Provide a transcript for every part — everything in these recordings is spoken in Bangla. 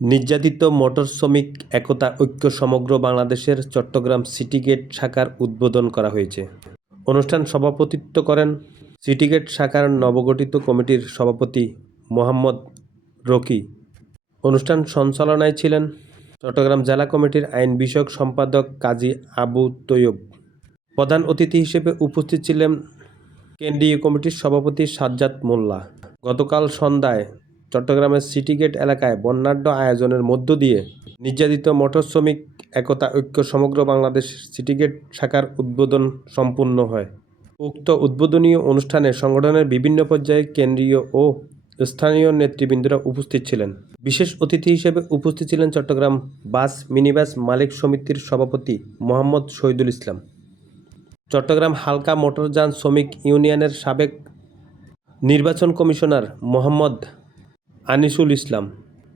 নির্যাতিত মোটর শ্রমিক একতা ঐক্য সমগ্র বাংলাদেশের চট্টগ্রাম সিটি গেট শাখার উদ্বোধন করা হয়েছে। অনুষ্ঠান সভাপতিত্ব করেন সিটি গেট শাখার নবগঠিত কমিটির সভাপতি মোহাম্মদ রকি। অনুষ্ঠান সঞ্চালনায় ছিলেন চট্টগ্রাম জেলা কমিটির আইন বিষয়ক সম্পাদক কাজী আবু তৈয়ব। প্রধান অতিথি হিসেবে উপস্থিত ছিলেন কেন্দ্রীয় কমিটির সভাপতি সাজ্জাদ মোল্লা। গতকাল সন্ধ্যায় চট্টগ্রামের সিটি গেট এলাকায় বর্ণাঢ্য আয়োজনের মধ্য দিয়ে নির্যাতিত মোটর শ্রমিক একতা ঐক্য সমগ্র বাংলাদেশ সিটি গেট শাখার উদ্বোধন সম্পূর্ণ হয়। উক্ত উদ্বোধনী অনুষ্ঠানে সংগঠনের বিভিন্ন পর্যায়ে কেন্দ্রীয় ও স্থানীয় নেতৃবৃন্দরা উপস্থিত ছিলেন। বিশেষ অতিথি হিসেবে উপস্থিত ছিলেন চট্টগ্রাম বাস মিনিবাস মালিক সমিতির সভাপতি মোহাম্মদ শহীদুল ইসলাম, চট্টগ্রাম হালকা মোটরযান শ্রমিক ইউনিয়নের সাবেক নির্বাচন কমিশনার মোহাম্মদ আনিসুল ইসলাম।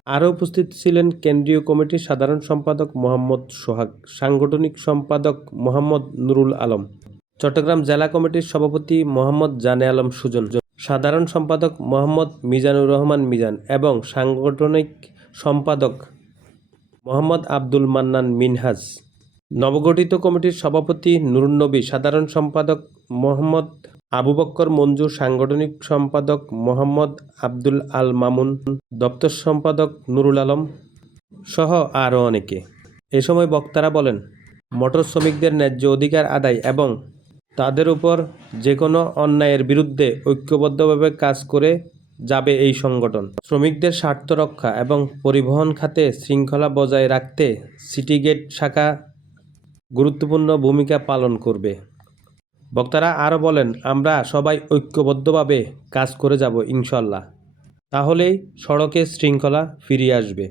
আরও উপস্থিত ছিলেন কেন্দ্রীয় কমিটির সাধারণ সম্পাদক মোহাম্মদ সোহাগ, সাংগঠনিক সম্পাদক মোহাম্মদ নুরুল আলম, চট্টগ্রাম জেলা কমিটির সভাপতি মোহাম্মদ জানে আলম সুজন, সাধারণ সম্পাদক মোহাম্মদ মিজানুর রহমান মিজান এবং সাংগঠনিক সম্পাদক মোহাম্মদ আব্দুল মান্নান মিনহাজ। নবগঠিত কমিটির সভাপতি নুরুন নবী, সাধারণ সম্পাদক মোহাম্মদ আবু বক্কর মঞ্জু, সাংগঠনিক সম্পাদক মোহাম্মদ আব্দুল আল মামুন, দপ্তর সম্পাদক নুরুল আলম সহ আরও অনেকে। এ সময় বক্তারা বলেন, মোটর শ্রমিকদের ন্যায্য অধিকার আদায় এবং তাদের উপর যে কোনো অন্যায়ের বিরুদ্ধে ঐক্যবদ্ধভাবে কাজ করে যাবে এই সংগঠন। শ্রমিকদের স্বার্থ রক্ষা এবং পরিবহন খাতে শৃঙ্খলা বজায় রাখতে সিটি গেট শাখা গুরুত্বপূর্ণ ভূমিকা পালন করবে। বক্তারা আরও বলেন, আমরা সবাই ঐক্যবদ্ধভাবে কাজ করে যাব ইনশাল্লাহ, তাহলেই সড়কে শৃঙ্খলা ফিরিয়ে আসবে।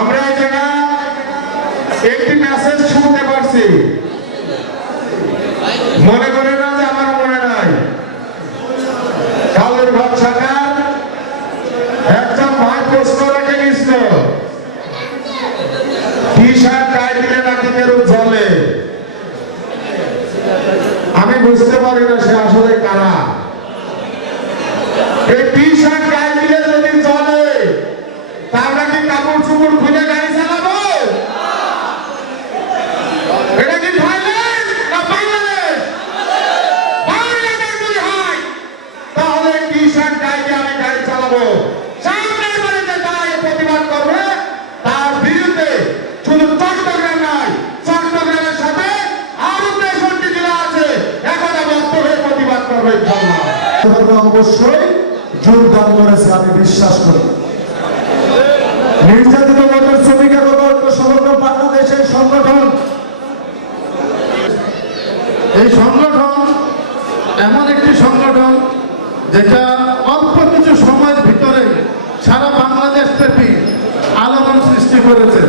আমরা এই জায়গায় একটি মেসেজ শুনতে পারছি, মনে করে না যে আমার মনে নাই। কালের ঘর শাখার একজন ভাই প্রশ্ন রেখে গেছিল, টি শার্ট গায়ে দিলে নাকি কেউ জ্বলে। আমি বুঝতে পারি না সে আসলে কারা। এই টি শার্ট গায়ে দিলে যদি জ্বলে, তার নাকি কাপড় চুপড় খুলে গাড়ি চালাবো? এটা কি থাইল্যান্ড না বাংলাদেশ? বাংলাদেশ যদি হয় তাহলে টি শার্ট গায়ে দিয়ে আমি গাড়ি চালাবো। সামনের বাড়িতে তারা প্রতিবাদ করবে, তার বিরুদ্ধে শুধু চট্টগ্রাম নয়, চট্টগ্রামের সাথে আরো 63টি জেলা আছে, একতাবদ্ধ হয়ে প্রতিবাদ করবে। অবশ্যই যোগদান করেছে আমি বিশ্বাস করি। নির্যাতিত মোটর শ্রমিক একতা সমগ্র বাংলাদেশের সংগঠন, এই সংগঠন এমন একটি সংগঠন যেটা অল্প কিছু সময়ের ভিতরে সারা বাংলাদেশ ব্যাপী আলোড়ন সৃষ্টি করেছে।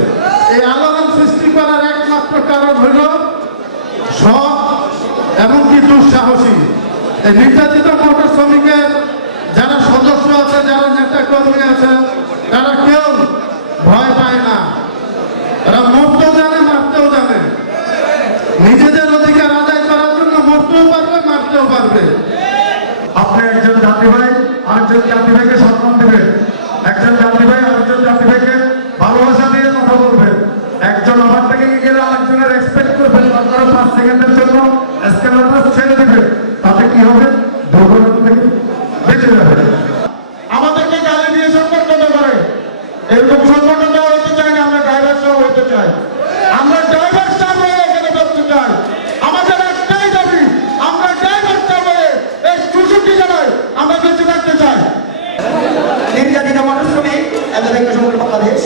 এই আলোড়ন সৃষ্টি করার একমাত্র কারণ হল সৎ এমনকি দুঃসাহসী। এই নির্যাতিত মোটর শ্রমিকের যারা সদস্য আছে, যারা নেতা কর্মী আছে, তারা কেউ ভয় পায় না। তারা মরতেও জানে, মারতেও জানে। নিজেদের অধিকার আদায় করার জন্য মরতেও পারবে, মারতেও পারবে। আপনি একজন যাত্রী ভাই আরেকজন যাত্রী ভাইকে সম্মান দেবেন, একজন যাত্রী ভাই আরেকজন যাত্রী ভাইকে ভালোবাসা দিয়ে কথা বলবেন। একজন আমার থেকে গেলে আরেকজনের রেসপেক্ট করবেন, আপনারা 5 সেকেন্ডের জন্য এসকেলেটর ছেড়ে দিবেন, তাতে কি হবে? দুর্ঘটনা থেকে বেঁচে যাবে। আমাদেরকে গালি দিয়ে সম্পর্ক করে, এরকম সম্পর্ক দেওয়া হতে চাই না। আমরা ড্রাইভার সহ হতে চাই, আমরা ড্রাইভার স্টাফ হয়ে এখানে বসতে চাই। আমাদের একটাই দাবি, আমরা ড্রাইভার স্টাফ হয়ে এই 64 জেলায় আমরা বেঁচে থাকতে চাই। নির্যাতিত মোটর শ্রমিক একতা ঐক্য সমগ্র বাংলাদেশ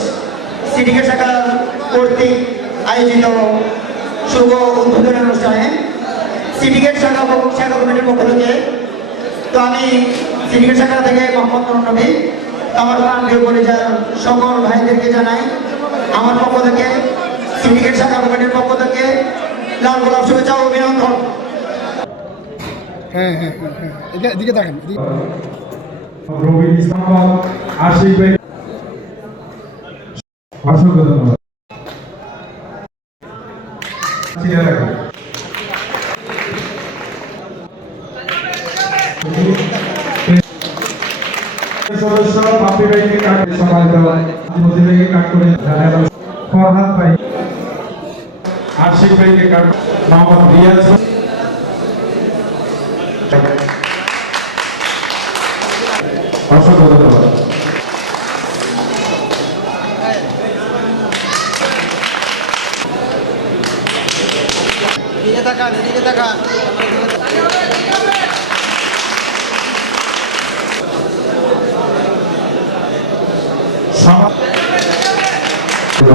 সিটি গেট শাখা কর্তৃক আয়োজিত শুভ উদ্বোধনী অনুষ্ঠানে সিটি গেট শাখা কমিটির পক্ষ থেকে, তো আমি সিটি গেট শাখা থেকে মোহাম্মদ নুরুন নবী আমার প্রিয় পরিচয় সকল ভাইদেরকে জানাই আমার পক্ষ থেকে, সিটি গেট শাখা কমিটির পক্ষ থেকে লাল গোলাপ শুভেচ্ছা ও অভিনন্দন। হ্যাঁ হ্যাঁ হ্যাঁ হ্যাঁ এদিকে দেখেন এদিকে। রবিন ইসলাম আশিক ভাই অসংখ্য ধন্যবাদ। সদস্য বাপি ভাইকে কাট সম্মানিত জীবতী ভাইকে কাট করে ফরহাদ ভাই আশিক ভাইকে কাট মোহাম্মদ রিয়াজ অসংখ্য ধন্যবাদ।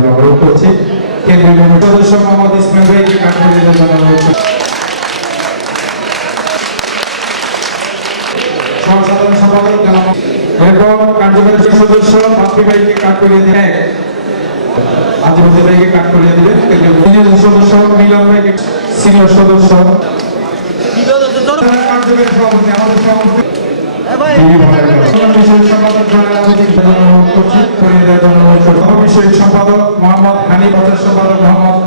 অনুরোধ করছি কেন্দ্রীয় কমিটির সদস্য মোহাম্মদ ইসমাইল ভাইকে কাট করে দেওয়ার জন্য অনুরোধ করছি। সহসাধারণ সম্পাদক এবং কার্যকারী সদস্য বাপ্পি ভাইকে কাট করিয়ে দিলেন, আদিবাসী ভাইকে কাট করিয়ে দিলেন, কেন্দ্রীয় সদস্য মিলন ভাইকে সিনিয়র সদস্য কার্যকারী সভাপতি আমাদের সভাপতি বিষয়ক সম্পাদক বিষয়ক সম্পাদক মোহাম্মদ হানিফ, সম্পাদক মোহাম্মদ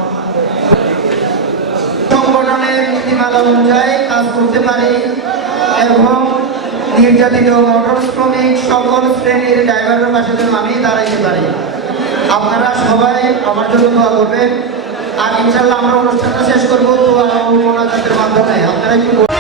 সংগঠনের নীতিমালা অনুযায়ী কাজ করতে পারি এবং নির্যাতিত মোটর শ্রমিক সকল শ্রেণীর ড্রাইভারের পাশে যেন আমি দাঁড়াইতে পারি। আপনারা সবাই আমার জন্য দোয়া করবেন। আর ইনশাল্লাহ আমরা অনুষ্ঠানটা শেষ করবো তো আমার মোনাজাতের মাধ্যমে। আপনারা একটু